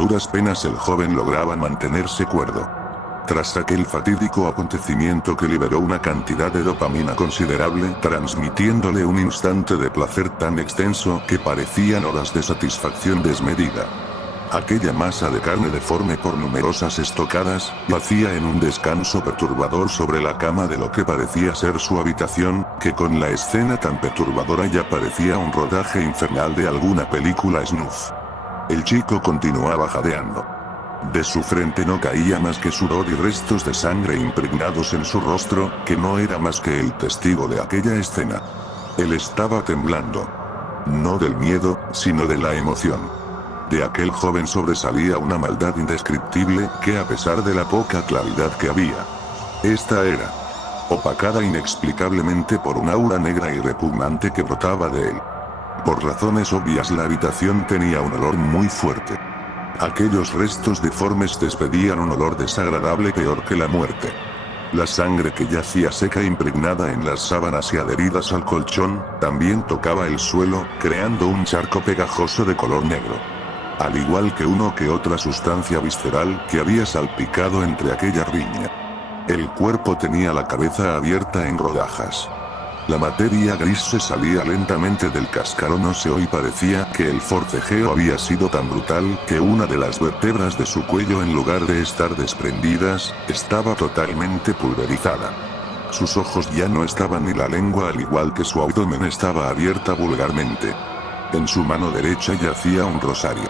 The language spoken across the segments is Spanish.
duras penas el joven lograba mantenerse cuerdo. Tras aquel fatídico acontecimiento que liberó una cantidad de dopamina considerable, transmitiéndole un instante de placer tan extenso que parecían horas de satisfacción desmedida. Aquella masa de carne deforme por numerosas estocadas, yacía en un descanso perturbador sobre la cama de lo que parecía ser su habitación, que con la escena tan perturbadora ya parecía un rodaje infernal de alguna película snuff. El chico continuaba jadeando. De su frente no caía más que sudor y restos de sangre impregnados en su rostro, que no era más que el testigo de aquella escena. Él estaba temblando. No del miedo, sino de la emoción. De aquel joven sobresalía una maldad indescriptible, que a pesar de la poca claridad que había, esta era opacada inexplicablemente por un aura negra y repugnante que brotaba de él. Por razones obvias la habitación tenía un olor muy fuerte. Aquellos restos deformes despedían un olor desagradable peor que la muerte. La sangre que yacía seca impregnada en las sábanas y adheridas al colchón, también tocaba el suelo, creando un charco pegajoso de color negro. Al igual que uno que otra sustancia visceral que había salpicado entre aquella riña. El cuerpo tenía la cabeza abierta en rodajas. La materia gris se salía lentamente del cascarón óseo y parecía que el forcejeo había sido tan brutal que una de las vértebras de su cuello, en lugar de estar desprendidas, estaba totalmente pulverizada. Sus ojos ya no estaban y la lengua, al igual que su abdomen, estaba abierta vulgarmente. En su mano derecha yacía un rosario.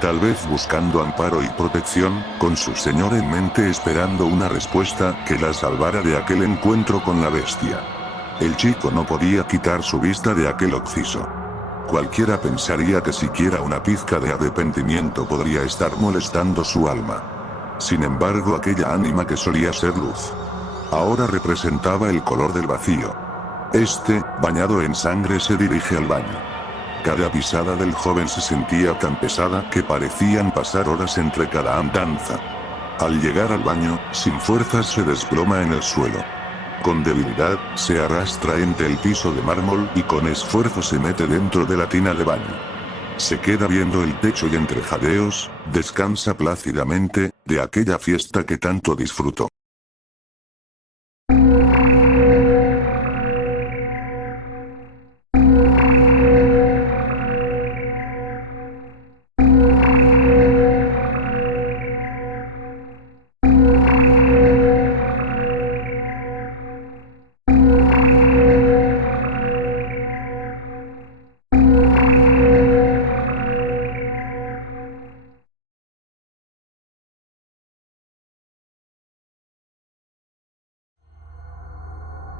Tal vez buscando amparo y protección, con su señor en mente, esperando una respuesta que la salvara de aquel encuentro con la bestia. El chico no podía quitar su vista de aquel occiso. Cualquiera pensaría que siquiera una pizca de arrepentimiento podría estar molestando su alma. Sin embargo, aquella ánima que solía ser luz, ahora representaba el color del vacío. Este, bañado en sangre, se dirige al baño. Cada pisada del joven se sentía tan pesada que parecían pasar horas entre cada andanza. Al llegar al baño, sin fuerzas se desploma en el suelo. Con debilidad, se arrastra entre el piso de mármol y con esfuerzo se mete dentro de la tina de baño. Se queda viendo el techo y entre jadeos, descansa plácidamente, de aquella fiesta que tanto disfrutó.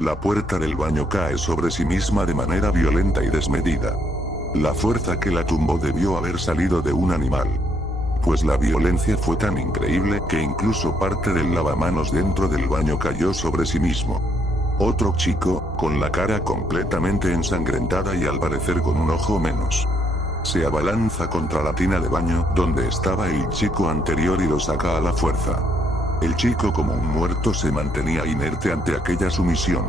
La puerta del baño cae sobre sí misma de manera violenta y desmedida. La fuerza que la tumbó debió haber salido de un animal. Pues la violencia fue tan increíble que incluso parte del lavamanos dentro del baño cayó sobre sí mismo. Otro chico, con la cara completamente ensangrentada y al parecer con un ojo menos, se abalanza contra la tina de baño donde estaba el chico anterior y lo saca a la fuerza. El chico, como un muerto, se mantenía inerte ante aquella sumisión.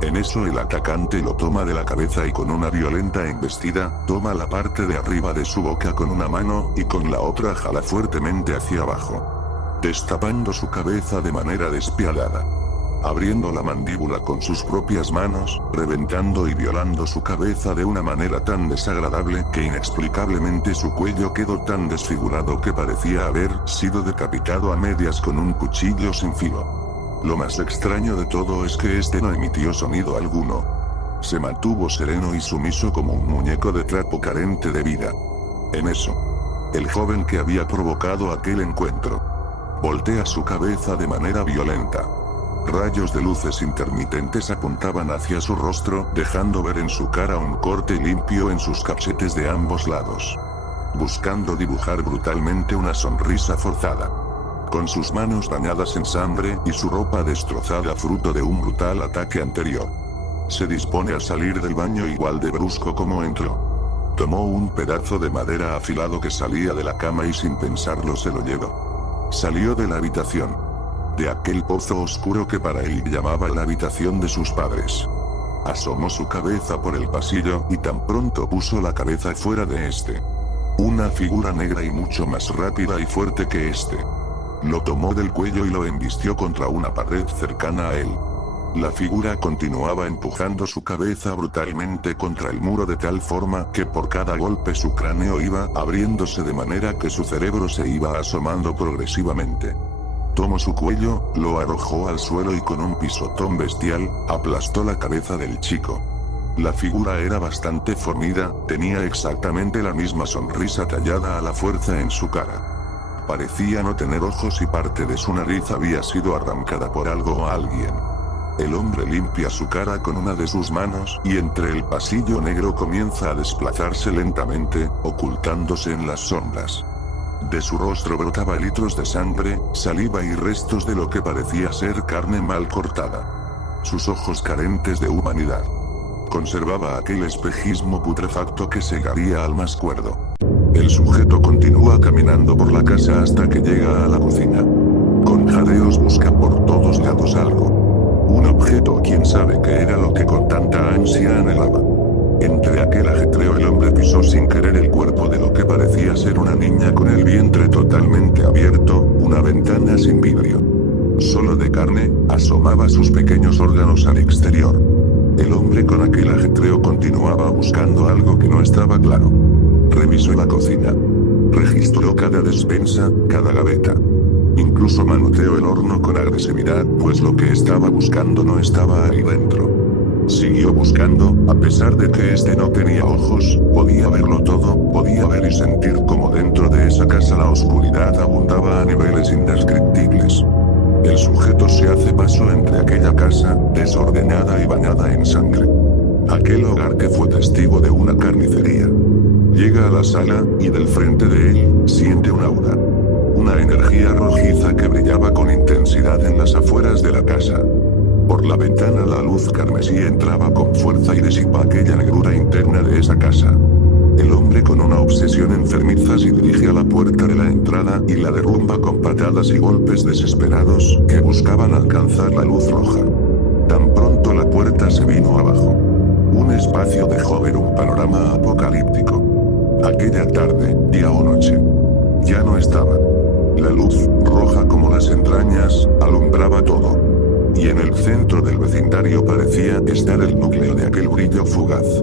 En eso el atacante lo toma de la cabeza y con una violenta embestida, toma la parte de arriba de su boca con una mano y con la otra jala fuertemente hacia abajo, destapando su cabeza de manera despiadada. Abriendo la mandíbula con sus propias manos, reventando y violando su cabeza de una manera tan desagradable que inexplicablemente su cuello quedó tan desfigurado que parecía haber sido decapitado a medias con un cuchillo sin filo. Lo más extraño de todo es que este no emitió sonido alguno. Se mantuvo sereno y sumiso como un muñeco de trapo carente de vida. En eso, el joven que había provocado aquel encuentro voltea su cabeza de manera violenta. Rayos de luces intermitentes apuntaban hacia su rostro, dejando ver en su cara un corte limpio en sus cachetes de ambos lados, buscando dibujar brutalmente una sonrisa forzada. Con sus manos bañadas en sangre y su ropa destrozada fruto de un brutal ataque anterior, se dispone a salir del baño igual de brusco como entró. Tomó un pedazo de madera afilado que salía de la cama y sin pensarlo se lo llevó. Salió de la habitación, de aquel pozo oscuro que para él llamaba la habitación de sus padres. Asomó su cabeza por el pasillo y tan pronto puso la cabeza fuera de este, Una figura negra y mucho más rápida y fuerte que este. Lo tomó del cuello y lo embistió contra una pared cercana a él. La figura continuaba empujando su cabeza brutalmente contra el muro de tal forma que por cada golpe su cráneo iba abriéndose de manera que su cerebro se iba asomando progresivamente. Tomó su cuello, lo arrojó al suelo y con un pisotón bestial, aplastó la cabeza del chico. La figura era bastante fornida, tenía exactamente la misma sonrisa tallada a la fuerza en su cara. Parecía no tener ojos y parte de su nariz había sido arrancada por algo o alguien. El hombre limpia su cara con una de sus manos y entre el pasillo negro comienza a desplazarse lentamente, ocultándose en las sombras. De su rostro brotaba litros de sangre, saliva y restos de lo que parecía ser carne mal cortada. Sus ojos carentes de humanidad. Conservaba aquel espejismo putrefacto que cegaría al más cuerdo. El sujeto continúa caminando por la casa hasta que llega a la cocina. Con jadeos busca por todos lados algo. Un objeto, quién sabe qué era lo que con tanta ansia anhelaba. Entre aquel ajetreo el hombre pisó sin querer el cuerpo de lo que parecía ser una niña con el vientre totalmente abierto, una ventana sin vidrio. Solo de carne, asomaba sus pequeños órganos al exterior. El hombre con aquel ajetreo continuaba buscando algo que no estaba claro. Revisó la cocina. Registró cada despensa, cada gaveta. Incluso manoteó el horno con agresividad, pues lo que estaba buscando no estaba ahí dentro. Siguió buscando, a pesar de que este no tenía ojos, podía verlo todo, podía ver y sentir cómo dentro de esa casa la oscuridad abundaba a niveles indescriptibles. El sujeto se hace paso entre aquella casa, desordenada y bañada en sangre. Aquel hogar que fue testigo de una carnicería. Llega a la sala, y del frente de él, siente un aura. Una energía rojiza que brillaba con intensidad en las afueras de la casa. Por la ventana la luz carmesí entraba con fuerza y disipa aquella negrura interna de esa casa. El hombre con una obsesión enfermiza se dirige a la puerta de la entrada y la derrumba con patadas y golpes desesperados que buscaban alcanzar la luz roja. Tan pronto la puerta se vino abajo. Un espacio dejó ver un panorama apocalíptico. Aquella tarde, día o noche. Ya no estaba. La luz, roja como las entrañas, alumbraba todo. Y en el centro del vecindario parecía estar el núcleo de aquel brillo fugaz.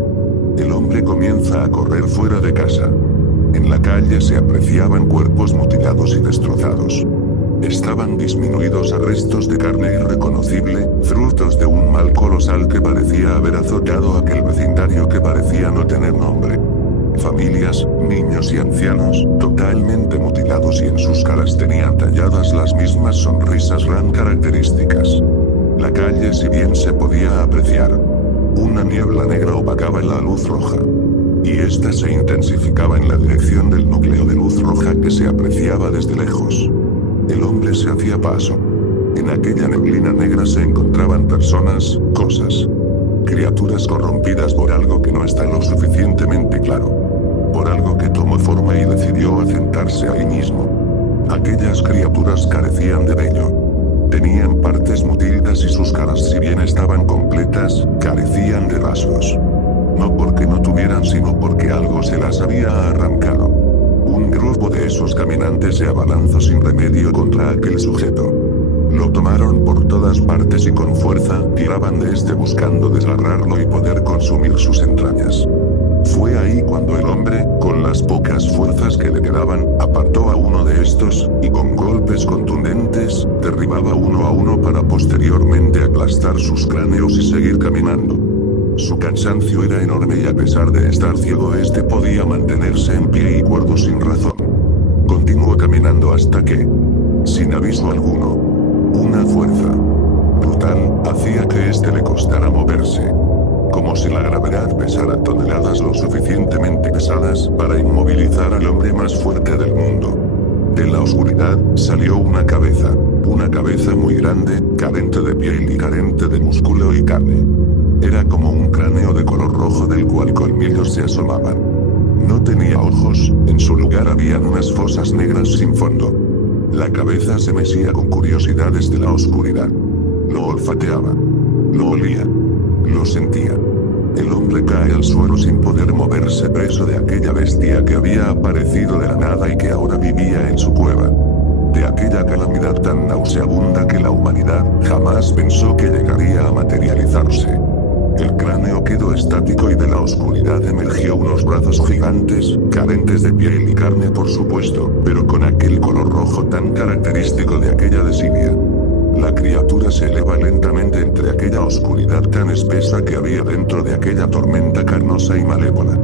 El hombre comienza a correr fuera de casa. En la calle se apreciaban cuerpos mutilados y destrozados. Estaban disminuidos a restos de carne irreconocible, frutos de un mal colosal que parecía haber azotado aquel vecindario que parecía no tener nombre. Familias, niños y ancianos, totalmente mutilados y en sus caras tenían talladas las mismas sonrisas tan características. La calle, si bien se podía apreciar, una niebla negra opacaba la luz roja. Y esta se intensificaba en la dirección del núcleo de luz roja que se apreciaba desde lejos. El hombre se hacía paso. En aquella neblina negra se encontraban personas, cosas, criaturas corrompidas por algo que no está lo suficientemente claro. Por algo que tomó forma y decidió asentarse ahí mismo. Aquellas criaturas carecían de vello. Tenían partes mutiladas y sus caras, si bien estaban completas, carecían de rasgos. No porque no tuvieran, sino porque algo se las había arrancado. Un grupo de esos caminantes se abalanzó sin remedio contra aquel sujeto. Lo tomaron por todas partes y con fuerza tiraban de este buscando desgarrarlo y poder consumir sus entrañas. Fue ahí cuando el hombre, con las pocas fuerzas que le quedaban, apartó a uno de estos, y con golpes contundentes, derribaba uno a uno para posteriormente aplastar sus cráneos y seguir caminando. Su cansancio era enorme y a pesar de estar ciego este podía mantenerse en pie y cuerdo sin razón. Continuó caminando hasta que, sin aviso alguno, una fuerza brutal hacía que este le costara moverse. Como si la gravedad pesara toneladas lo suficientemente pesadas para inmovilizar al hombre más fuerte del mundo. De la oscuridad, salió una cabeza muy grande, carente de piel y carente de músculo y carne. Era como un cráneo de color rojo del cual colmillos se asomaban. No tenía ojos, en su lugar habían unas fosas negras sin fondo. La cabeza se mecía con curiosidades de la oscuridad. Lo olfateaba. Lo olía. Lo sentía. El hombre cae al suelo sin poder moverse, preso de aquella bestia que había aparecido de la nada y que ahora vivía en su cueva. De aquella calamidad tan nauseabunda que la humanidad jamás pensó que llegaría a materializarse. El cráneo quedó estático y de la oscuridad emergió unos brazos gigantes, carentes de piel y carne por supuesto, pero con aquel color rojo tan característico de aquella desidia. La criatura se eleva lentamente entre aquella oscuridad tan espesa que había dentro de aquella tormenta carnosa y malévola.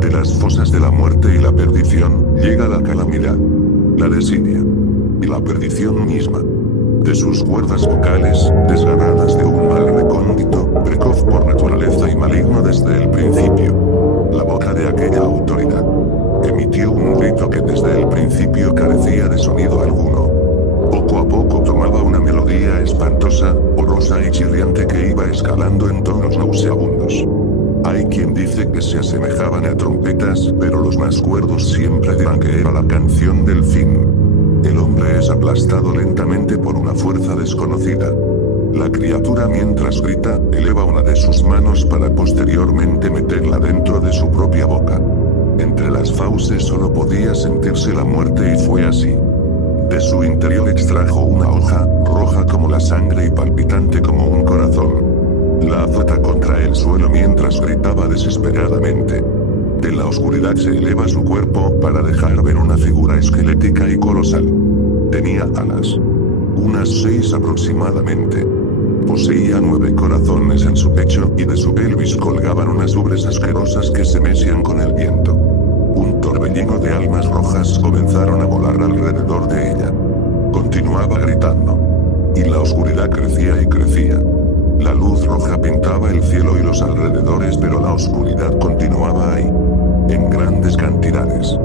De las fosas de la muerte y la perdición, llega la calamidad, la desidia y la perdición misma. De sus cuerdas vocales, desgarradas de un mal recóndito, precoz por naturaleza y maligno desde el principio. La boca de aquella autoridad emitió un grito que desde el principio carecía de sonido alguno. Poco a poco tomaba una melodía espantosa, borrosa y chirriante que iba escalando en tonos nauseabundos. Hay quien dice que se asemejaban a trompetas, pero los más cuerdos siempre dirán que era la canción del fin. El hombre es aplastado lentamente por una fuerza desconocida. La criatura, mientras grita, eleva una de sus manos para posteriormente meterla dentro de su propia boca. Entre las fauces solo podía sentirse la muerte y fue así. De su interior extrajo una hoja, roja como la sangre y palpitante como un corazón. La azota contra el suelo mientras gritaba desesperadamente. De la oscuridad se eleva su cuerpo para dejar ver una figura esquelética y colosal. Tenía alas. Unas 6 aproximadamente. Poseía 9 corazones en su pecho y de su pelvis colgaban unas ubres asquerosas que se mecían con el viento. Un torbellino de almas rojas comenzaron a volar alrededor de ella. Continuaba gritando. Y la oscuridad crecía y crecía. La luz roja pintaba el cielo y los alrededores, pero la oscuridad continuaba ahí. En grandes cantidades.